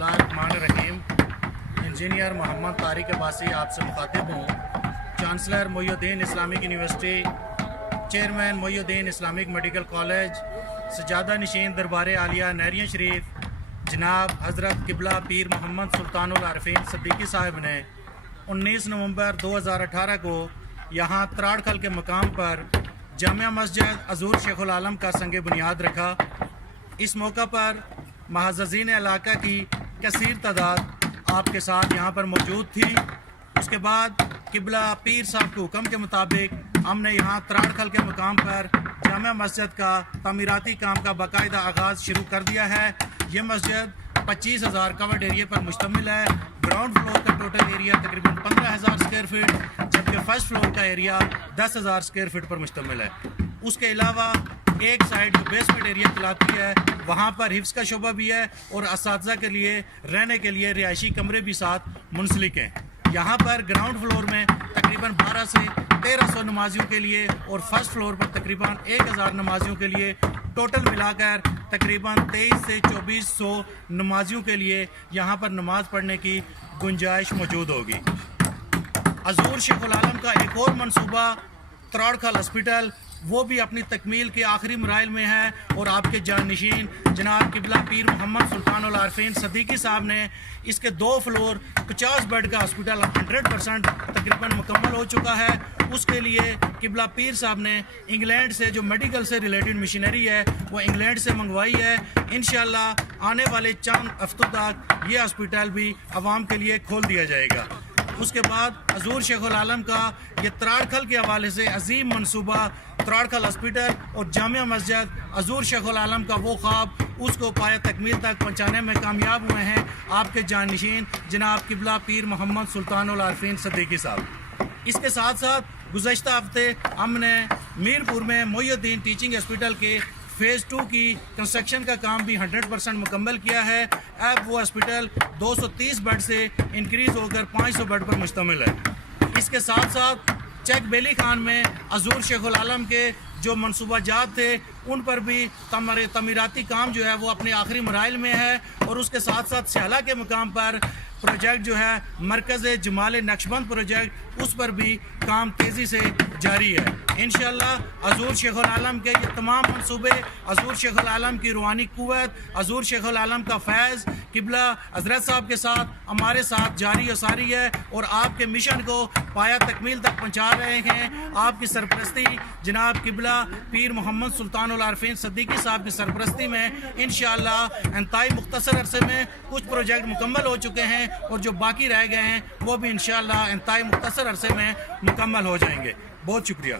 बिस्मिल्लाहिर्रहमानिर्रहीम। इंजीनियर मोहम्मद तारिक अब्बासी आपसे मुखातिब हूँ। Chancellor Moinuddin Islamic university, chairman Moinuddin Islamic medical college, सजादा नशीन दरबार आलिया नहरिया शरीफ, जनाब हज़रत किबला पीर मोहम्मद सुल्तानुल आरिफीन सिद्दीकी साहब ने 19 नवंबर 2018 को यहाँ त्राड़खल के मकाम पर जामिया मस्जिद अज़ूर शेखुल आलम का संग बुनियाद रखा। इस मौका पर महाज़ीन इलाका की कसीर तादाद आपके साथ यहाँ पर मौजूद थी। उसके बाद किबला पीर साहब के हुक्म के मुताबिक हमने यहाँ त्राड़खल के मकाम पर जामिया मस्जिद का तामीराती काम का बाकायदा आगाज़ शुरू कर दिया है। ये मस्जिद 25,000 कवर्ड एरिया पर मुश्तमिल है। ग्राउंड फ्लोर का टोटल एरिया तकरीबन 15,000 स्क्वायर फीट, जबकि फर्स्ट फ्लोर का एरिया 10,000 स्क्वायर फीट पर मुश्तमिल है। उसके अलावा एक साइड जो बेसमेंट एरिया कहलाती है वहाँ पर हिफ्ज़ का शोबा भी है और असातिज़ा के लिए रहने के लिए रिहायशी कमरे भी साथ मुंसलिक हैं। यहाँ पर ग्राउंड फ्लोर में तकरीबन 12 से 1300 नमाजियों के लिए और फर्स्ट फ्लोर पर तकरीबन 1000 नमाजियों के लिए टोटल मिलाकर तकरीबन 23 से 2400 नमाजियों के लिए यहाँ पर नमाज पढ़ने की गुंजाइश मौजूद होगी। अज़ूर शेखुल आलम का एक और मनसूबा त्राड़खल हॉस्पिटल, वो भी अपनी तकमील के आखिरी मराइल में है और आपके जानशीन जनाब किबला पीर मोहम्मद सुल्तानुल आरिफीन सिद्दीकी साहब ने इसके 2 फ्लोर 50 बेड का हॉस्पिटल 100% तकरीबन मुकम्मल हो चुका है। उसके लिए किबला पीर साहब ने इंग्लैंड से जो मेडिकल से रिलेटेड मशीनरी है वो इंग्लैंड से मंगवाई है। इंशाअल्लाह आने वाले चंद हफ्तों तक ये हॉस्पिटल भी आवाम के लिए खोल दिया जाएगा। उसके बाद अज़ूर शेखुल आलम का ये त्राड़खल के हवाले से अजीम मनसूबा त्राड़खल हॉस्पिटल और जामिया मस्जिद अज़ूर शेखुल आलम का वो ख्वाब उसको पाया तकमील तक पहुँचाने में कामयाब हुए हैं आपके जानशीन जनाब किबला पीर मोहम्मद सुल्तानुल आरिफीन सिद्दीकी साहब। इसके साथ साथ गुज़श्ता हफ्ते हमने मीरपुर में मोइनुद्दीन टीचिंग हॉस्पिटल के फ़ेज़ 2 की कंस्ट्रक्शन का काम भी 100% मुकम्मल किया है। अब वो हॉस्पिटल 230 बेड से इंक्रीज़ होकर 500 बेड पर मुश्तमिल है। इसके साथ साथ चेक बेली खान में अज़ूर शेखुल आलम के जो मनसूबाजात थे उन पर भी तमीराती काम जो है वो अपने आखिरी मराइल में है। और उसके साथ साथ स्याला के मकाम पर प्रोजेक्ट जो है मरकज़ जमाल नक्शबंद प्रोजेक्ट, उस पर भी काम तेज़ी से जारी है। इंशाअल्लाह अज़ूर शेखुल आलम के ये तमाम मनसूबे, अज़ूर शेखुल आलम की रूहानी क़ुव्वत, अज़ूर शेखुल आलम का फैज़ किबला हज़रत साहब के साथ हमारे साथ जारी और सारी है और आपके मिशन को पाया तकमील तक पहुँचा रहे हैं। आपकी सरपरस्ती जनाब किबला पीर मोहम्मद सुल्तानुल आरिफीन सिद्दीकी साहब की सरपरस्ती में इंशाअल्लाह इंतहाई मुख्तसर अरसे में कुछ प्रोजेक्ट मुकम्मल हो चुके हैं और जो बाकी रह गए हैं वो भी इंशाअल्लाह इंतहाई मुख्तसर अरसे में मुकम्मल हो जाएंगे। बहुत शुक्रिया।